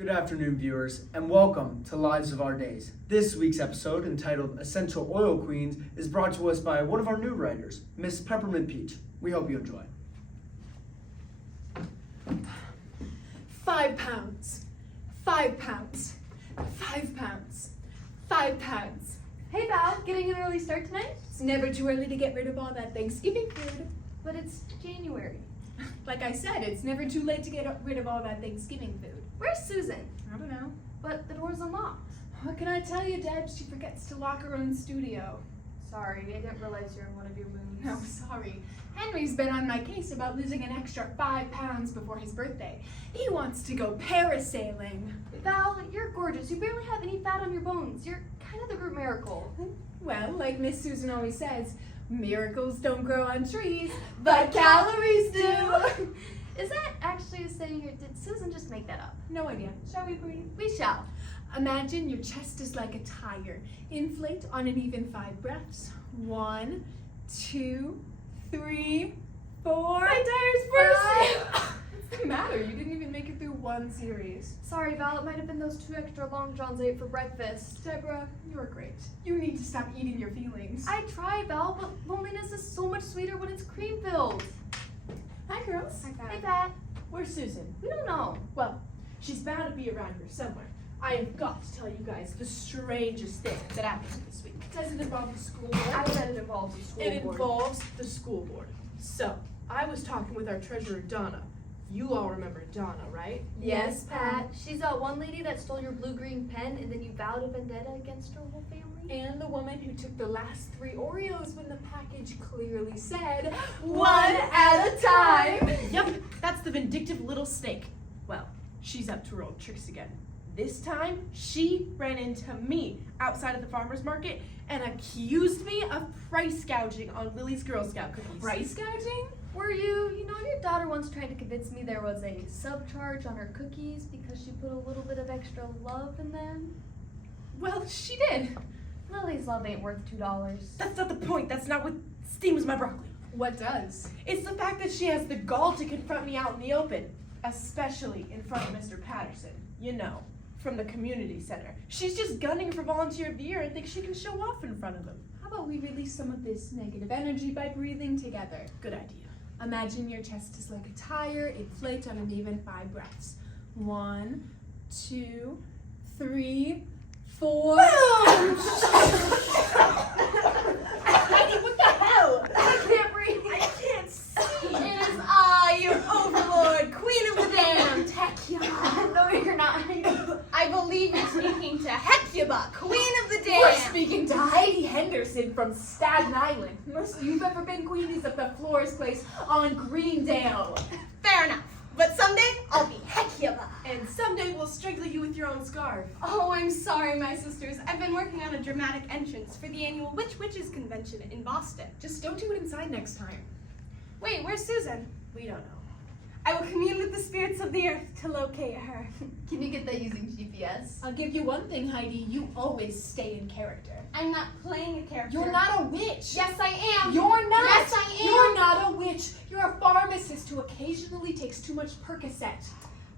Good afternoon, viewers, and welcome to Lives of Our Days. This week's episode, entitled Essential Oil Queens, is brought to us by one of our new writers, Miss Peppermint Peach. We hope you enjoy. 5 pounds, 5 pounds, 5 pounds, 5 pounds. Hey Val, getting an early start tonight? It's never too early to get rid of all that Thanksgiving food. But it's January. Like I said, it's never too late to get rid of all that Thanksgiving food. Where's Susan? I don't know. But the door's unlocked. What can I tell you, Deb? She forgets to lock her own studio. Sorry, I didn't realize you're in one of your moons. No, sorry. Henry's been on my case about losing an extra 5 pounds before his birthday. He wants to go parasailing. Val, you're gorgeous. You barely have any fat on your bones. You're kind of the group miracle. Well, like Miss Susan always says, miracles don't grow on trees, but calories do. Is that actually a saying, or did Susan just make that up? No idea. Shall we breathe? We shall. Imagine your chest is like a tire. Inflate on an even 5 breaths. 1, 2, 3, 4. My tire's bursting! What's the matter? You didn't even make it through one series. Sorry, Val, it might have been those 2 extra long johns I ate for breakfast. Deborah, you're great. You need to stop eating your feelings. I try, Val, but loneliness is so much sweeter when it's cream-filled. Hi, girls. Hey, Pat. Where's Susan? We don't know. Well, she's bound to be around here somewhere. I have got to tell you guys the strangest thing that happened this week. Does it involve the school board? I bet it involves the school It board. involves the school board. So, I was talking with our treasurer, Donna. You all remember Donna, right? Yes, Pat. She's that one lady that stole your blue-green pen and then you vowed a vendetta against her whole family? And the woman who took the last 3 Oreos when the package clearly said, One at a time. Yep, that's the vindictive little snake. Well, she's up to her old tricks again. This time, she ran into me outside of the farmer's market and accused me of price gouging on Lily's Girl Scout cookies. price gouging? Were you know, your daughter once tried to convince me there was a subcharge on her cookies because she put a little bit of extra love in them? Well, she did. Lily's love ain't worth $2. That's not the point. That's not what steams my broccoli. What does? It's the fact that she has the gall to confront me out in the open, especially in front of Mr. Patterson, you know, from the community center. She's just gunning for volunteer of the year and thinks she can show off in front of him. How about we release some of this negative energy by breathing together? Good idea. Imagine your chest is like a tire. Inflate on an even 5 breaths. 1, 2, 3, 4. Heidi, what the hell? I can't breathe. I can't see. It is I, your overlord, queen of the damned, Hecuba. No, you're not. I believe you're speaking to Hecuba, queen of the We're damned. speaking to Heidi Henderson from Staten Island. Most you've ever been queenies of the Flores Place on Greendale. Fair enough. But someday I'll be Hecuba. And someday we'll strangle you with your own scarf. Oh, I'm sorry, my sisters. I've been working on a dramatic entrance for the annual Witch Witches convention in Boston. Just don't do it inside next time. Wait, where's Susan? We don't know. I will commune with the spirits of the earth to locate her. Can you get that using GPS? I'll give you one thing, Heidi. You always stay in character. I'm not playing a character. You're not a witch. Yes, I am. You're not. Yes, I am. You're not a witch. You're a pharmacist who occasionally takes too much Percocet.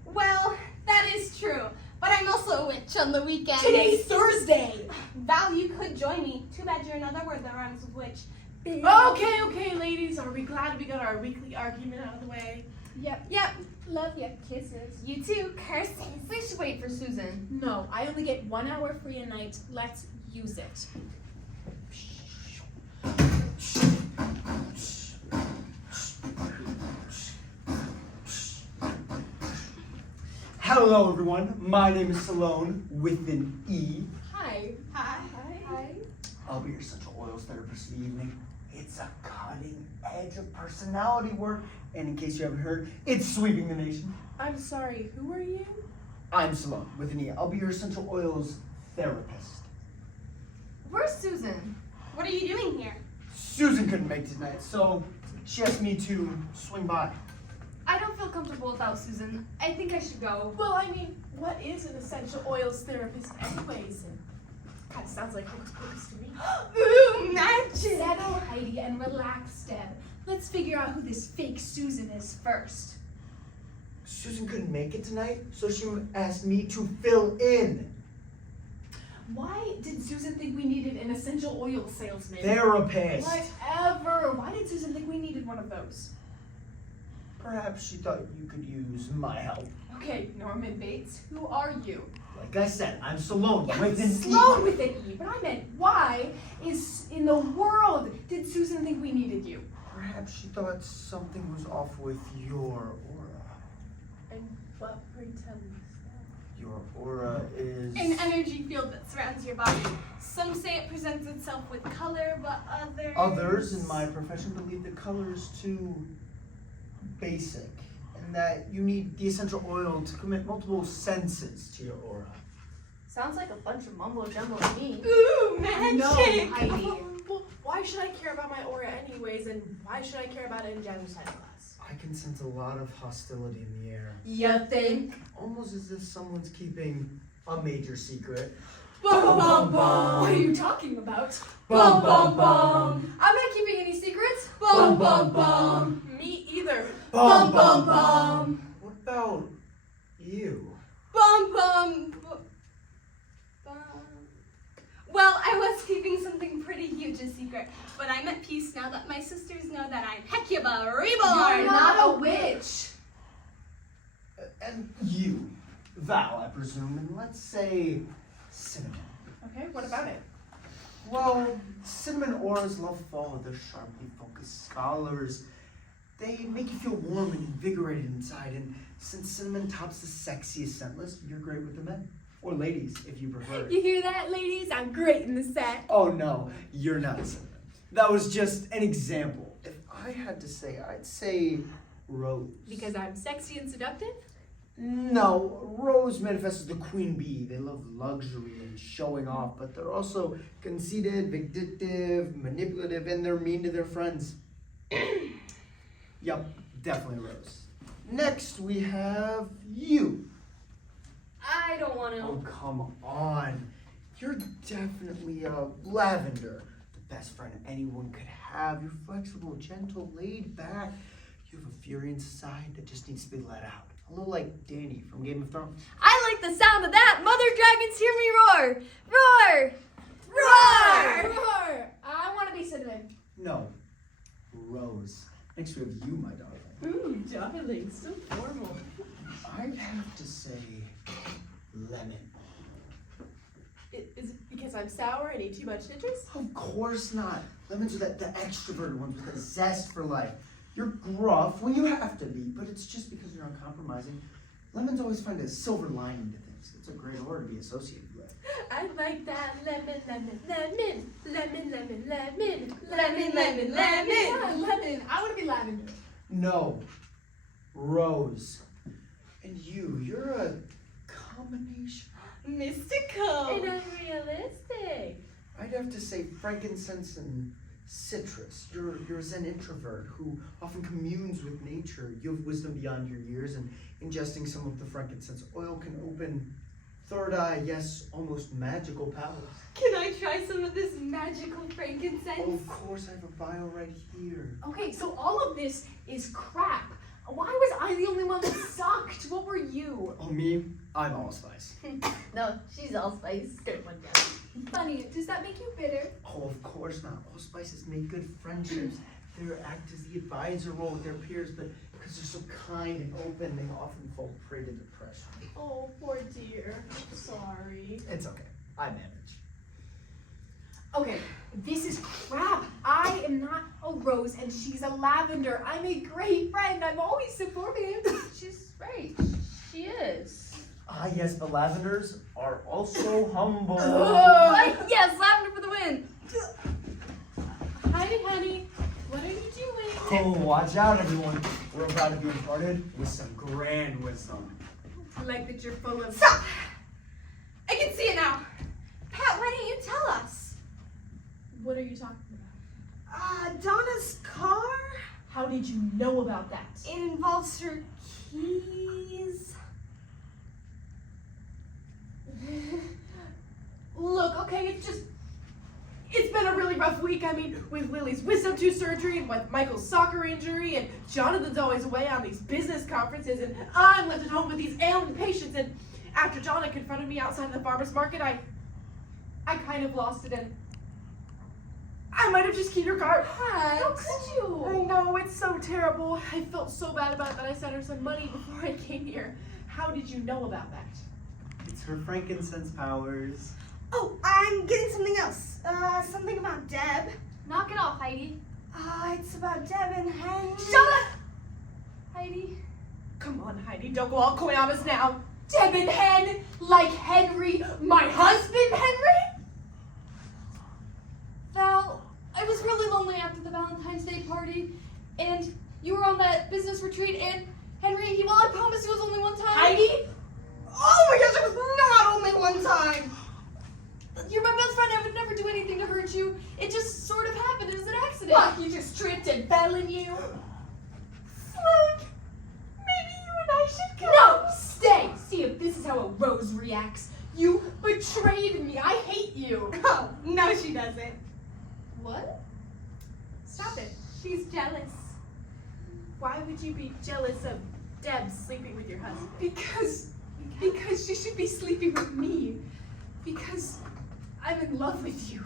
Well, that is true. But I'm also a witch on the weekend. Today's Thursday. Val, you could join me. Too bad you're another word that rhymes with witch. Okay, ladies. Are we glad we got our weekly argument out of the way? Yep. Love ya. Kisses. You too. Curses. We should wait for Susan. No, I only get 1 hour free a night. Let's use it. Hello, everyone. My name is Salone with an E. Hi. Hi. Hi. I'll be your essential oils therapist for the evening. It's a cutting edge of personality work, and in case you haven't heard, it's sweeping the nation. I'm sorry, who are you? I'm Salone with an E. I'll be your essential oils therapist. Where's Susan? What are you doing here? Susan couldn't make tonight, so she asked me to swing by. I don't feel comfortable without Susan. I think I should go. Well, I mean, what is an essential oils therapist anyways? Kind of sounds like hocus pocus to me. Ooh, magic! Settle, Heidi, and relax, Deb. Let's figure out who this fake Susan is first. Susan couldn't make it tonight, so she asked me to fill in. Why did Susan think we needed an essential oil salesman? Therapist. Whatever. Why did Susan think we needed one of those? Perhaps she thought you could use my help. Okay, Norman Bates, who are you? Like I said, I'm Sloan with an Sloan E. with an E, but I meant why in the world did Susan think we needed you? Perhaps she thought something was off with your aura. And what pretend is that? Your aura is... An energy field that surrounds your body. Some say it presents itself with color, but Others in my profession believe the color is too basic, and that you need the essential oil to commit multiple senses to your aura. Sounds like a bunch of mumbo jumbo to me. Ooh, magic! No, Heidi. Well, why should I care about my aura anyways, and why should I care about it in genocide class? I can sense a lot of hostility in the air. You think? Almost as if someone's keeping a major secret. Bum, bum, bum. What are you talking about? Bum, bum, bum. I'm not keeping any secrets. Bum, bum, bum. Me either. Bum, bum, bum. What about you? Bum, bum, bum. Well, I was keeping something pretty huge a secret, but I'm at peace now that my sisters know that I'm Hecuba Reborn. You're not a witch. And you, Val, I presume, and let's say Cinnamon. Okay, what about it? Well, Cinnamon auras love fall of their sharply focused scholars. They make you feel warm and invigorated inside, and since Cinnamon tops the sexiest scent list, you're great with the men. Or ladies, if you prefer. You hear that, ladies? I'm great in the set. Oh no, you're not Cinnamon. That was just an example. If I had to say, I'd say Rose. Because I'm sexy and seductive? No, Rose manifests as the queen bee. They love luxury and showing off, but they're also conceited, vindictive, manipulative, and they're mean to their friends. Yup, definitely Rose. Next, we have you. I don't want to. Oh, come on. You're definitely a Lavender. The best friend anyone could have. You're flexible, gentle, laid back. You have a fury inside that just needs to be let out. A little like Dany from Game of Thrones. I like the sound of that. Mother dragons, hear me roar. Roar! Roar! Roar! I want to be Cinnamon. No, Rose. Next we have you, my darling. Ooh, darling, so formal. I'd have to say Lemon. Is it because I'm sour and eat too much citrus? Of course not. Lemons are the extroverted ones with a zest for life. You're gruff when you have to be, but it's just because you're uncompromising. Lemons always find a silver lining to things. It's a great aura to be associated with. I like that lemon, lemon, lemon, lemon, lemon, lemon, Lemon, lemon, lemon. Yeah, lemon. I want to be lavender. No, Rose. And you're a combination. Mystical. And unrealistic. I'd have to say frankincense and citrus. You're a Zen introvert who often communes with nature. You have wisdom beyond your years, and ingesting some of the frankincense oil can open third eye, yes, almost magical powers. Can I try some of this magical frankincense? Oh, of course, I have a vial right here. Okay, so all of this is crap. Why was I the only one that sucked? What were you? Oh, me? I'm allspice. No, she's allspice. Good one, Gabby. Funny, does that make you bitter? Oh, of course not. Allspices make good friendships. They act as the advisor role with their peers, but because they're so kind and open, they often fall prey to depression. Oh, poor dear. I'm sorry. It's okay. I manage. Okay, this is crap. I am not a rose and she's a lavender. I'm a great friend. I'm always supportive. She's right. She is. Ah, yes, but lavenders are also humble. Like, yes, lavender for the win. Heidi, honey, what are you doing? Oh, watch out, everyone. We're about to be imparted with some grand wisdom. Like that you're full of... Stop! I can see it now. Pat, why didn't you tell us? What are you talking about? Donna's car? How did you know about that? It involves her keys. Look, okay, it's been a really rough week. week, I mean, with Lily's wisdom tooth surgery and with Michael's soccer injury, and Jonathan's always away on these business conferences, and I'm left at home with these ailing patients, and after Jonathan confronted me outside of the farmer's market, I kind of lost it, and I might have just keyed her card. How could I you? know, it's so terrible. I felt so bad about it that I sent her some money before I came here. How did you know about that? It's her frankincense powers. Oh, I'm getting something else. Something about Deb. Knock it off, Heidi. It's about Deb and Henry. Shut up! Heidi. Come on, Heidi, don't go all coy on us now. Deb and Hen, like Henry, my husband Henry? Val, I was really lonely after the Valentine's Day party, and you were on that business retreat, and Henry, I promise it was only one time. Heidi? Oh my gosh, it was not only one time. You're my best friend. I would never do anything to hurt you. It just sort of happened. It was an accident. What, you just tripped and fell in you? Sloan, maybe you and I should go. No, stay. See if this is how a rose reacts. You betrayed me. I hate you. Oh, no, she doesn't. What? Stop it. She's jealous. Why would you be jealous of Deb sleeping with your husband? Because she should be sleeping with me. Because I'm in love with you.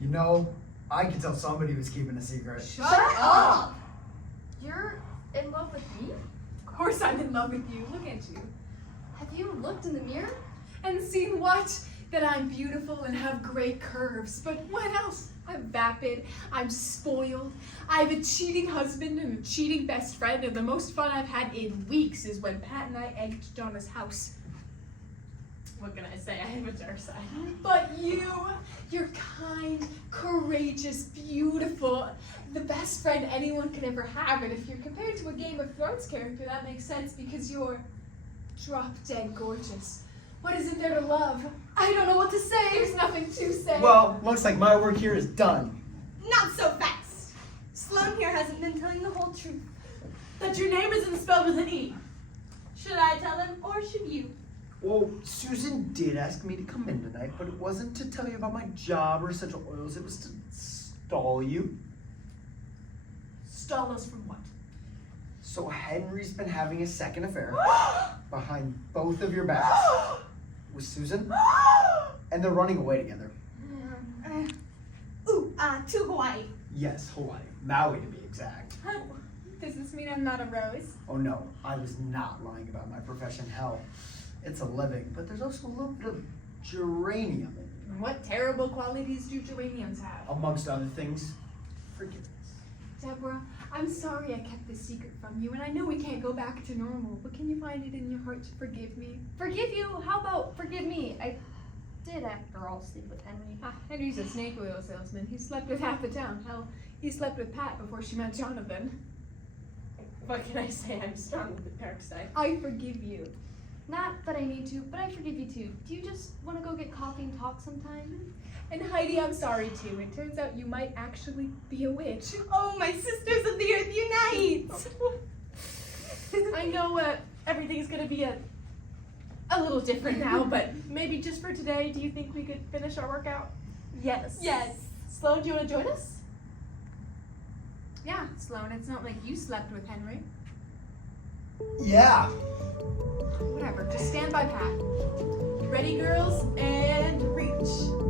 You know, I could tell somebody was keeping a secret. Shut up! You're in love with me? Of course I'm in love with you. Look at you. Have you looked in the mirror? And seen what? That I'm beautiful and have great curves. But what else? I'm vapid. I'm spoiled. I have a cheating husband and a cheating best friend. And the most fun I've had in weeks is when Pat and I egged Donna's house. What can I say? I have a dark side. But you're kind, courageous, beautiful, the best friend anyone could ever have. And if you're compared to a Game of Thrones character, that makes sense because you're drop dead gorgeous. What isn't there to love? I don't know what to say. There's nothing to say. Well, looks like my work here is done. Not so fast. Sloan here hasn't been telling the whole truth. That your name isn't spelled with an E. Should I tell them or should you? Well, Susan did ask me to come in tonight, but it wasn't to tell you about my job or essential oils. It was to stall you. Stall us from what? So Henry's been having a second affair behind both of your backs with Susan, and they're running away together. To Hawaii. Yes, Hawaii. Maui to be exact. Does this mean I'm not a rose? Oh no, I was not lying about my profession. Hell, it's a living, but there's also a little bit of geranium in it. What terrible qualities do geraniums have? Amongst other things, forgiveness. Deborah, I'm sorry I kept this secret from you, and I know we can't go back to normal, but can you find it in your heart to forgive me? Forgive you? How about forgive me? I did, after all, sleep with Henry. Henry's a snake oil salesman. He slept with half the town. Hell, he slept with Pat before she met Jonathan. What can I say? I'm strong with the dark side. I forgive you. Not that I need to, but I forgive you too. Do you just want to go get coffee and talk sometime? And Heidi, I'm sorry too. It turns out you might actually be a witch. Oh, my sisters of the earth unite! I know everything's gonna be a little different now, but maybe just for today, do you think we could finish our workout? Yes. Yes. Sloan, do you want to join us? Yeah, Sloan, it's not like you slept with Henry. Yeah. Whatever, just stand by Pat. Ready, girls, and reach.